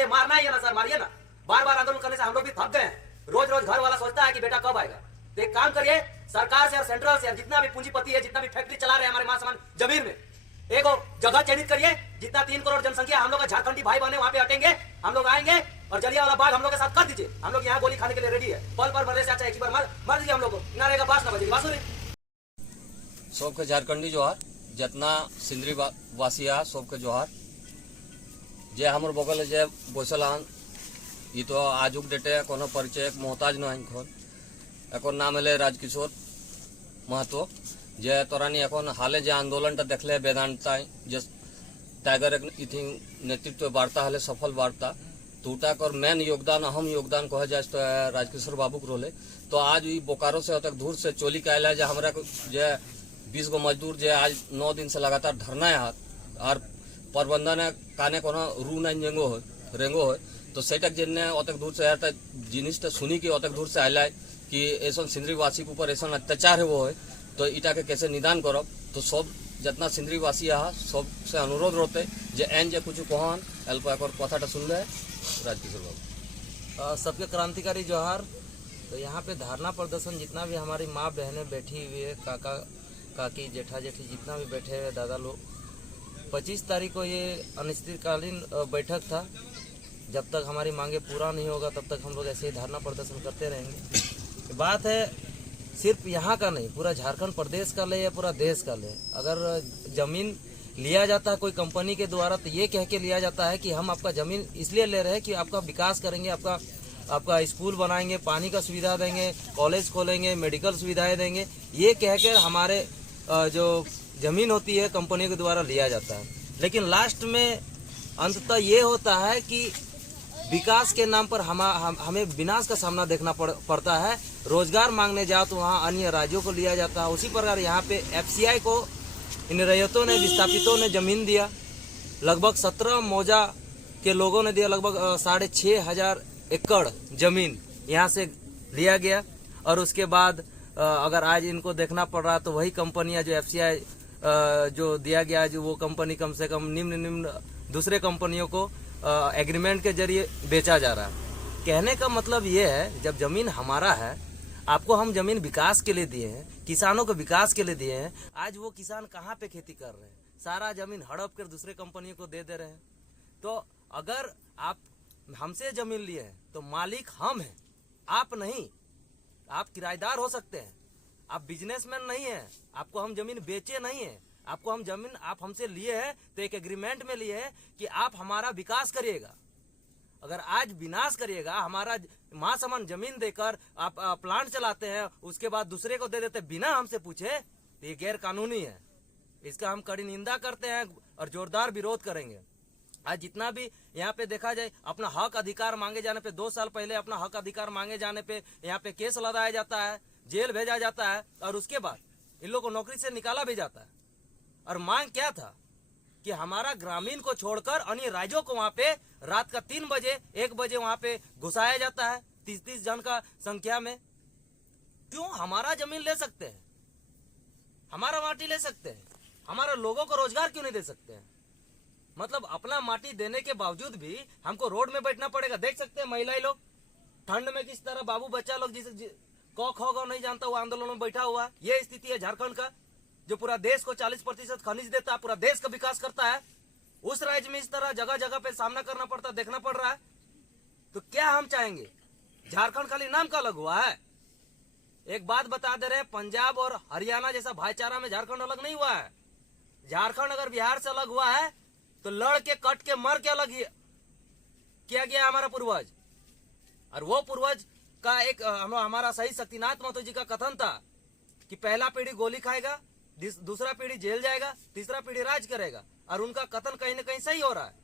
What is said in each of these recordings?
ये मारना ही है ना सर, मारिए ना। बार बार आंदोलन करने से हम लोग भी थक गए हैं। रोज रोज घर वाला सोचता है कि बेटा कब आएगा। तो एक काम करिए, सरकार से और सेंट्रल से जितना भी पूंजीपति है, जितना भी फैक्ट्री चला रहे हैं हमारे मान जमीन में, एक जगह चयनित करिए। जितना 3 करोड़ जनसंख्या हम लोग का झारखंडी भाई बहने वहां पे हटेंगे, हम लोग आएंगे और जलियांवाला बाग हम लोग के साथ कर दीजिए। हम लोग यहाँ गोली खाने के लिए रेडी है। पल पर मरने से अच्छा एक बार मर दीजिए हम लोग को। ना रहेगा बास ना बजेगी बांसुरी। सबके झारखंडी जोहार, जितना सिंदरी वासी है सबके जोहार। जे हमर बगल जे बैसल हन ये तो आजुक डेटे कोनो परिचय मोहताज नहीं खोल। এখন नाम है राजकिशोर महतो। जे तोरानी এখন हाले जे आंदोलन देखले वेदांता जे टाइगर इथि नेतृत्व वार्ता हले सफल वार्ता टूटा कर मेन योगदान अहम योगदान कहे जाए तो राजकिशोर बाबू को रोले। तो आज ये बोकारो से तक दूर से चोली का है जे हमारा जे 20 गो मजदूर जे आज 9 दिन से लगातार धरना है और प्रबंधन काने कोनो रू नहीं रेंगो हो तो सेटक जिन्ने अतक दूर से आता जिनिस सुनी कि अतक दूर से आयला कि ऐसा सिंदरीवासी के ऊपर ऐसा अत्याचार है वो है तो इटा के कैसे निदान करब। तो सब जितना सिंदरीवासी है सबसे अनुरोध रहते जे एन जे कुछ कहन एल्प कथाटा सुन ले राजकिशोर बाबू। सबके क्रांतिकारी जोहार। तो यहाँ पे धरना प्रदर्शन जितना भी हमारी माँ बहनें बैठी हुई है, काका काकी जेठा जेठी जितना भी बैठे हुए दादा लोग, 25 तारीख को ये अनिश्चितकालीन बैठक था। जब तक हमारी मांगे पूरा नहीं होगा तब तक हम लोग ऐसे ही धरना प्रदर्शन करते रहेंगे। बात है सिर्फ यहाँ का नहीं, पूरा झारखंड प्रदेश का ले या पूरा देश का ले। अगर जमीन लिया जाता है कोई कंपनी के द्वारा तो ये कह के लिया जाता है कि हम आपका जमीन इसलिए ले रहे हैं कि आपका विकास करेंगे, आपका स्कूल बनाएंगे, पानी का सुविधा देंगे, कॉलेज खोलेंगे, मेडिकल सुविधाएं देंगे, ये कहकर हमारे जो जमीन होती है कंपनी के द्वारा लिया जाता है। लेकिन लास्ट में अंततः ये होता है कि विकास के नाम पर हमें विनाश का सामना देखना पड़ता है। रोजगार मांगने जाओ तो वहाँ अन्य राज्यों को लिया जाता है। उसी प्रकार यहाँ पे FCI को इन रैयतों ने, विस्थापितों ने जमीन दिया। लगभग 17 मौजा के लोगों ने दिया। लगभग 6,500 एकड़ जमीन यहाँ से लिया गया। और उसके बाद अगर आज इनको देखना पड़ रहा तो वही कंपनियां जो FCI जो दिया गया, जो वो कंपनी कम से कम निम्न दूसरे कंपनियों को एग्रीमेंट के जरिए बेचा जा रहा है। कहने का मतलब ये है, जब जमीन हमारा है, आपको हम जमीन विकास के लिए दिए हैं, किसानों को विकास के लिए दिए हैं, आज वो किसान कहाँ पे खेती कर रहे हैं? सारा जमीन हड़प कर दूसरे कंपनियों को दे रहे हैं। तो अगर आप हमसे जमीन लिए हैं तो मालिक हम हैं, आप नहीं। आप किराएदार हो सकते हैं, आप बिजनेसमैन नहीं है, आपको हम जमीन बेचे नहीं है। आपको हम जमीन आप हमसे लिए हैं तो एक एग्रीमेंट में लिए हैं कि आप हमारा विकास करिएगा। अगर आज विनाश करिएगा, हमारा माँ समान जमीन देकर आप प्लांट चलाते हैं, उसके बाद दूसरे को दे देते बिना हमसे पूछे, तो ये गैर कानूनी है। इसका हम कड़ी निंदा करते हैं और जोरदार विरोध करेंगे। आज जितना भी यहाँ पे देखा जाए, अपना हक अधिकार मांगे जाने पे 2 साल पहले अपना हक अधिकार मांगे जाने पे यहाँ पे केस लगाया जाता है, जेल भेजा जाता है और उसके बाद इन लोगों को नौकरी से निकाला भी जाता है। और मांग क्या था कि हमारा ग्रामीण को छोड़कर अन्य राज्यों को वहां पे रात का 3 बजे 1 बजे वहां पे घुसाया जाता है 30-30 जन का संख्या में। क्यों? हमारा जमीन ले सकते हैं, हमारा माटी ले सकते हैं, हमारे लोगों को रोजगार क्यों नहीं दे सकते हैं? मतलब अपना माटी देने के बावजूद भी हमको रोड में बैठना पड़ेगा। देख सकते हैं महिलाएं लोग ठंड में किस तरह, बाबू बच्चा लोग जिसे क नहीं जानता वो आंदोलन में बैठा हुआ। ये स्थिति है झारखंड का, जो पूरा देश को 40% खनिज देता है, पूरा देश का विकास करता है। उस राज्य में इस तरह जगह जगह पे सामना करना पड़ता, देखना पड़ रहा है। तो क्या हम चाहेंगे? झारखंड खाली नाम का अलग हुआ है। एक बात बता दे रहे, पंजाब और हरियाणा जैसा भाईचारा में झारखंड अलग नहीं हुआ है। झारखंड अगर बिहार से अलग हुआ है तो लड़ के कट के मर के अलग किया गया हमारा पूर्वज। और वो पूर्वज का एक हमारा सही शक्तिनाथ महतो जी का कथन था कि पहला पीढ़ी गोली खाएगा, दूसरा पीढ़ी जेल जाएगा, तीसरा पीढ़ी राज करेगा। और उनका कथन कहीं ना कहीं सही हो रहा है।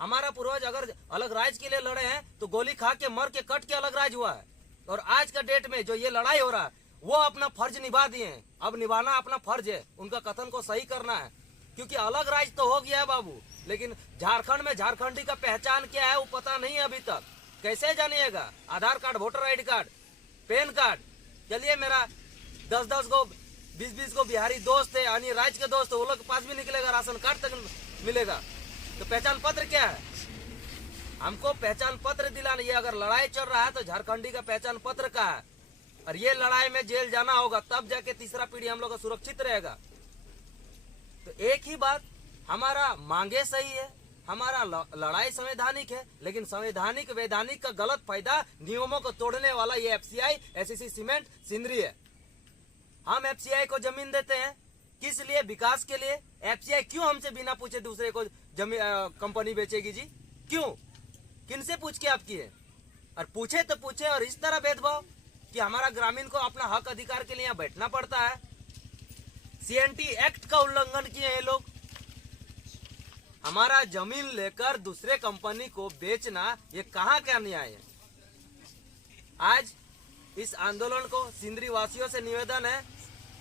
हमारा पूर्वज अगर अलग राज के लिए लड़े हैं तो गोली खा के मर के कट के अलग राज हुआ है। और आज का डेट में जो ये लड़ाई हो रहा है वो अपना फर्ज निभा दिए हैं। अब निभाना अपना फर्ज है, उनका कथन को सही करना है। क्योंकि अलग राज तो हो गया है बाबू, लेकिन झारखंड में झारखंडी का पहचान क्या है वो पता नहीं है अभी तक। कैसे जानिएगा? Aadhaar card, voter ID card, PAN card. चलिए मेरा 10-10 गो 20-20 को बिहारी दोस्त है, अन्य राज्य के दोस्त है, वो लोग के पास भी निकलेगा, राशन कार्ड तक मिलेगा। तो पहचान पत्र क्या है? हमको पहचान पत्र दिलाना। ये अगर लड़ाई चल रहा है तो झारखंडी का पहचान पत्र का है, और ये लड़ाई में जेल जाना होगा, तब जाके तीसरा पीढ़ी हम लोग का सुरक्षित रहेगा। तो एक ही बात, हमारा मांगे सही है, हमारा लड़ाई संवैधानिक है, लेकिन संवैधानिक वैधानिक का गलत फायदा नियमों को तोड़ने वाला ये एफसीआई एससीसी सीमेंट सिंदरी है। हम एफसीआई को जमीन देते हैं किस लिए? विकास के लिए। एफसीआई क्यों हमसे बिना पूछे दूसरे को जमीन कंपनी बेचेगी जी? क्यों? किनसे पूछ के आप किए? और पूछे तो पूछे, और इस तरह भेदभाव कि हमारा ग्रामीण को अपना हक अधिकार के लिए यहाँ बैठना पड़ता है। सीएनटी एक्ट का उल्लंघन किए हैं लोग। हमारा जमीन लेकर दूसरे कंपनी को बेचना, ये कहाँ का न्याय है? आज इस आंदोलन को सिंदरी वासियों से निवेदन है,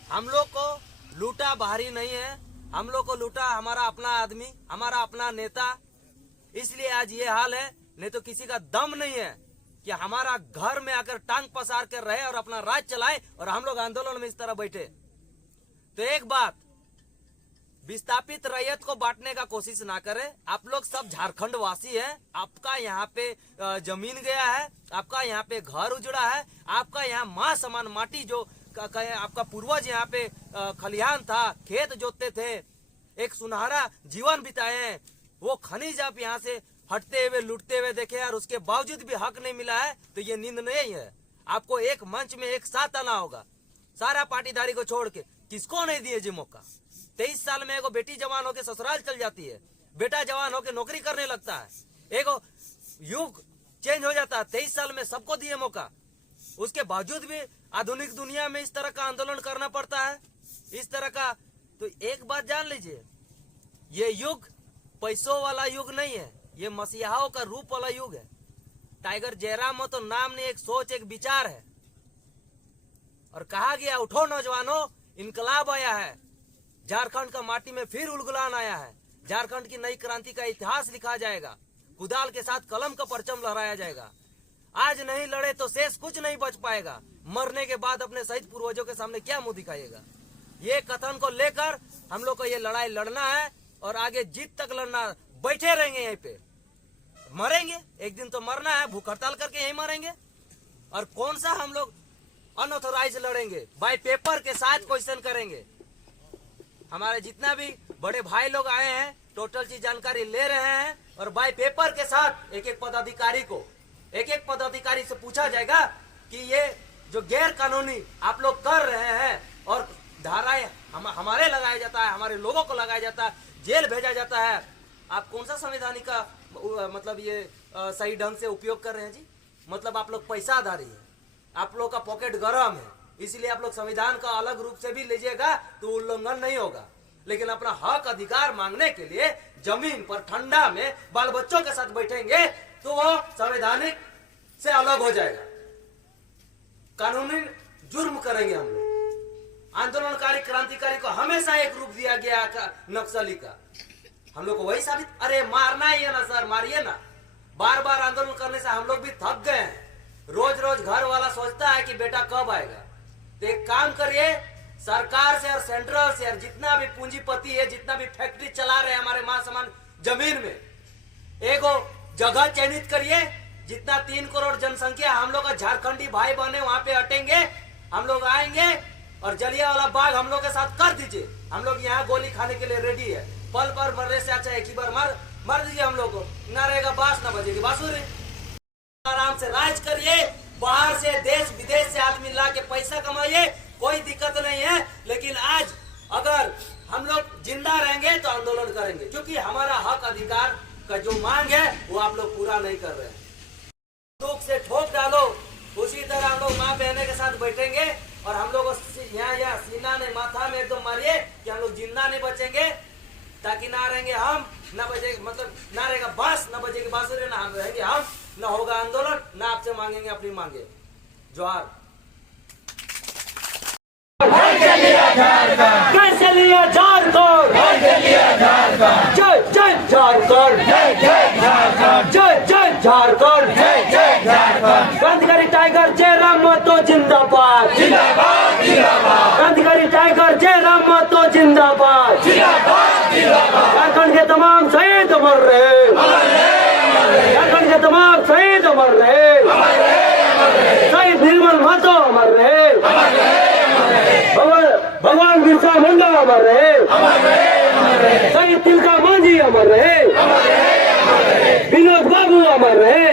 हम लोग को लूटा बाहरी नहीं है, हम लोग को लूटा हमारा अपना आदमी, हमारा अपना नेता। इसलिए आज ये हाल है, नहीं तो किसी का दम नहीं है कि हमारा घर में आकर टांग पसार कर रहे और अपना राज चलाए और हम लोग आंदोलन में इस तरह बैठे। तो एक बात, विस्थापित रैयत को बांटने का कोशिश ना करें। आप लोग सब झारखंड वासी हैं, आपका यहाँ पे जमीन गया है, आपका यहाँ पे घर उजड़ा है, आपका यहाँ माँ समान माटी जो आपका पूर्वज यहाँ पे खलिहान था, खेत जोतते थे, एक सुनहरा जीवन बिताए हैं, वो खनिज आप यहाँ से हटते हुए लूटते हुए देखे और उसके बावजूद भी हक नहीं मिला है, तो ये नींद नहीं है। आपको एक मंच में एक साथ आना होगा, सारा पाटीदारी को छोड़ के। किसको नहीं दिए जी मौका? 23 साल में एगो बेटी जवान होके ससुराल चल जाती है, बेटा जवान होके नौकरी करने लगता है, एगो युग चेंज हो जाता है। 23 साल में सबको दिए मौका, उसके बावजूद भी आधुनिक दुनिया में इस तरह का आंदोलन करना पड़ता है, इस तरह का। तो एक बात जान लीजिए, ये युग पैसों वाला युग नहीं है, ये मसीहाओं का रूप वाला युग है। टाइगर जयराम तो नाम नहीं, एक सोच, एक विचार है। और कहा गया, उठो नौजवानों, इनकलाब आया है, झारखंड का माटी में फिर उलगुलान आया है, झारखंड की नई क्रांति का इतिहास लिखा जाएगा, कुदाल के साथ कलम का परचम लहराया जाएगा। आज नहीं लड़े तो शेष कुछ नहीं बच पाएगा, मरने के बाद अपने शहीद पूर्वजों के सामने क्या मुंह दिखाइएगा? ये कथन को लेकर हम लोग को ये लड़ाई लड़ना है और आगे जीत तक लड़ना। बैठे रहेंगे यहीं पे, मरेंगे एक दिन तो मरना है, भूख हड़ताल करके यहीं मरेंगे। और कौन सा हम लोग अनऑथोराइज लड़ेंगे? बाय पेपर के साथ क्वेश्चन करेंगे। हमारे जितना भी बड़े भाई लोग आए हैं, टोटल चीज जानकारी ले रहे हैं, और बाय पेपर के साथ एक एक पदाधिकारी से पूछा जाएगा कि ये जो गैर कानूनी आप लोग कर रहे हैं और धाराएं हमारे लगाया जाता है, हमारे लोगों को लगाया जाता है, जेल भेजा जाता है, आप कौन सा संविधानिक का मतलब ये सही ढंग से उपयोग कर रहे हैं जी? मतलब आप लोग पैसाधारी है, आप लोग का पॉकेट गरम है, इसलिए आप लोग संविधान का अलग रूप से भी लीजिएगा तो उल्लंघन नहीं होगा। लेकिन अपना हक अधिकार मांगने के लिए जमीन पर ठंडा में बाल बच्चों के साथ बैठेंगे तो वो संवैधानिक से अलग हो जाएगा, कानूनी जुर्म करेंगे हम लोग। आंदोलनकारी क्रांतिकारी को हमेशा एक रूप दिया गया नक्सली का, हम लोग को वही साबित। अरे मारना ही है ना सर, मारिए ना। बार बार आंदोलन करने से हम लोग भी थक गए हैं। रोज रोज घर वाला सोचता है कि बेटा कब आएगा। तो एक काम करिए, सरकार से और सेंट्रल से और जितना भी पूंजीपति है, जितना भी फैक्ट्री चला रहे हैं हमारे मान सम्मान जमीन में, एगो जगह चयनित करिए। जितना 3 करोड़ जनसंख्या हम लोग का झारखंडी भाई बहने वहां पे हटेंगे, हम लोग आएंगे और जलियांवाला बाग हम लोग के साथ कर दीजिए। हम लोग यहाँ गोली खाने के लिए रेडी है। पल पर मरने से अच्छा एक ही बार मार दीजिए हम लोग को, ना रहेगा बांस ना बजेगी बांसुरी। आराम से राज करिए, बाहर से देश विदेश से आदमी ला के पैसा कमाइए, कोई दिक्कत नहीं है। लेकिन आज अगर हम लोग जिंदा रहेंगे तो आंदोलन करेंगे, क्योंकि हमारा हक अधिकार का जो मांग है वो आप लोग पूरा नहीं कर रहे हैं। दुख से ठोक डालो, उसी तरह हम लोग माँ बहने के साथ बैठेंगे और हम लोग यहाँ सीना ने माथा में एकदम मारिए कि हम लोग जिंदा नहीं बचेंगे, ताकि ना रहेंगे हम, ना बजेगा मतलब ना रहेगा बांस, ना बजेगी बांसुरी, ना हम रहेंगे हम, ना होगा आंदोलन, ना आपसे मांगेंगे अपनी मांगे। जोहार। कैसे लिया झारखंड, जय जय झारखंड, जय जय झारखंड, जय जय झारखंड, क्रांतिकारी टाइगर जयराम महतो जिंदाबाद, क्रांतिकारी टाइगर जयराम महतो जिंदाबाद, झारखंड के तमाम शहीद मर रहे, झारखंड के बिरसा मुंडा अमर रहे, शहीद तिलका मांझी अमर रहे, विनोद बाबू अमर रहे,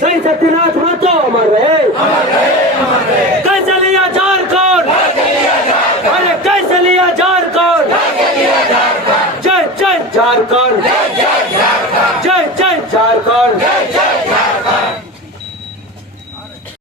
शहीद सत्यनाथ महतो अमर रहे। कैसे लिया झारखंड, अरे कैसे लिया झारखंड, जय जय झारखंड।